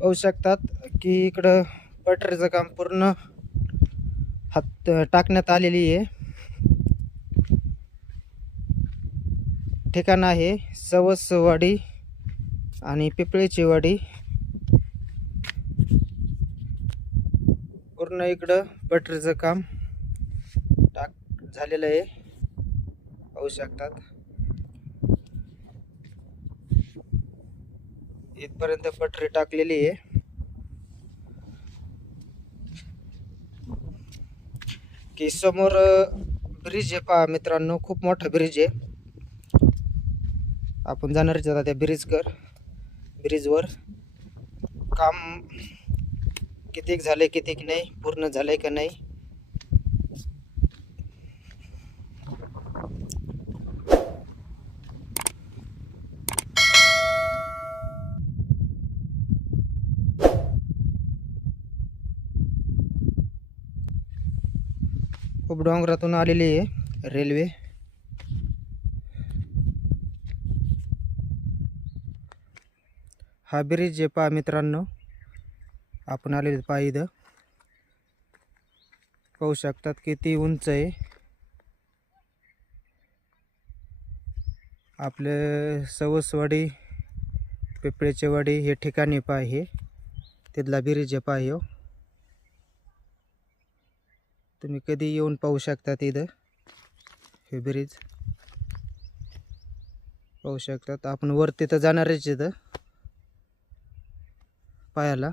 पाहू शकतात की इकडं पटरीचं काम पूर्ण हात टाकण्यात आलेली आहे. ठिकाण आहे सवसवाडी आणि पिपळेची वाडी. पूर्ण इकडं पटरीचं काम टाक झालेलं आहे. पाहू शकतात. इथपर्यंत पटरी टाकलेली आहे. की समोर ब्रिज आहे पहा मित्रांनो खूप मोठा ब्रिज आहे. आपण जाणारच आता त्या ब्रिजकर ब्रिजवर काम कितीक झाले कितीक नाही पूर्ण झालंय का नाही? खूप डोंगरातून आलेली आहे रेल्वे. हा ब्रिज आहे पहा मित्रांनो. आपण आलेले पहा इथं. पाहू शकतात किती उंच आहे. आपले सवसवाडी पिपळेचेवाडी हे ठिकाणी पहा तिथला ब्रिज आहे पहा हो तुम्ही कधी येऊन पाहू शकता इथं हे ब्रिज पाहू शकतात. आपण वर तिथं जाणारच इथं. पायाला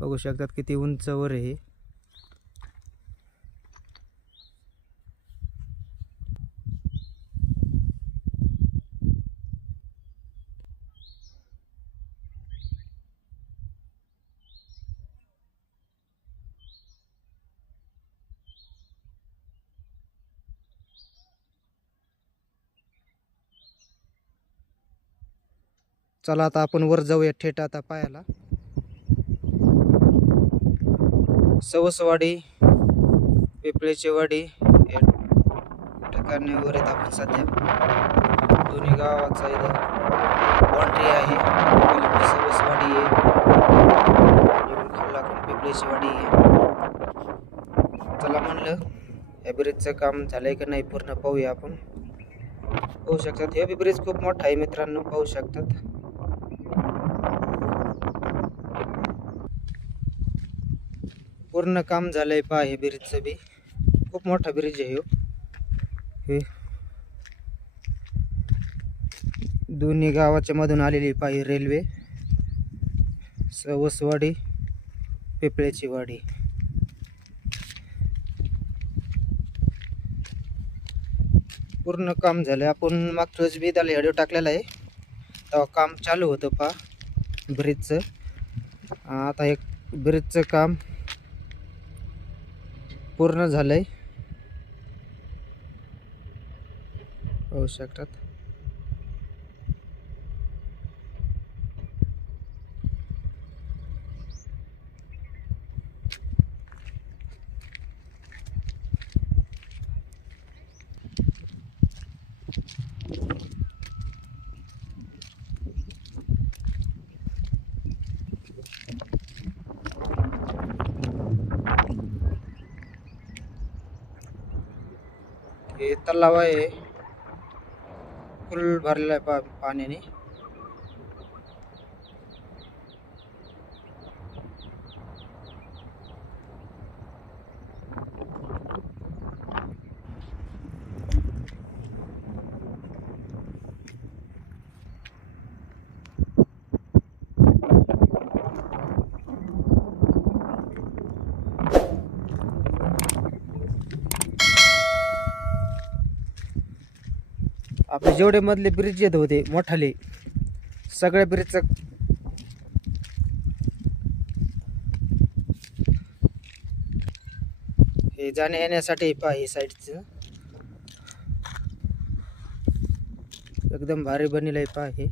बघू शकतात किती उंच वर आहे हे. चला आता आपण वर जाऊया थेट आता पायाला. सवसवाडी पिपळेची वाडी या ठिकाणी वर आहेत आपण सध्या. दोन्ही गावाचा इथं बाउंड्री आहे. पलीकडे सवसवाडी आहे. खाल्ला पिपळेची वाडी आहे. चला म्हणलं या ब्रिजचं काम झालंय का नाही पूर्ण पाहूया आपण. पाहू शकतात. हे ब्रिज खूप मोठा आहे मित्रांनो पाहू शकतात. पूर्ण काम झालंय पहा हे ब्रिजचं बी. खूप मोठा ब्रिज आहे हो. हे. दोन्ही गावाच्या मधून आलेली पहा ही रेल्वे. सवसवाडी पिपळ्याची वाडी. पूर्ण काम झालं आपण मागच्या बी त्याला व्हिडिओ टाकलेला आहे. तेव्हा काम चालू होतं पहा ब्रिजचं. आता एक ब्रिजचं काम पूर्ण झालं आहे पाहू शकतात. हे तलाव आहे. फुल भरलेला आहे पा पाण्याने. आपले जेवढे मधले ब्रिज येत होते मोठाले सगळ्या ब्रिजचं हे जाण्या येण्यासाठी पहा हे साईडचं एकदम भारी बनेल आहे पहा हे.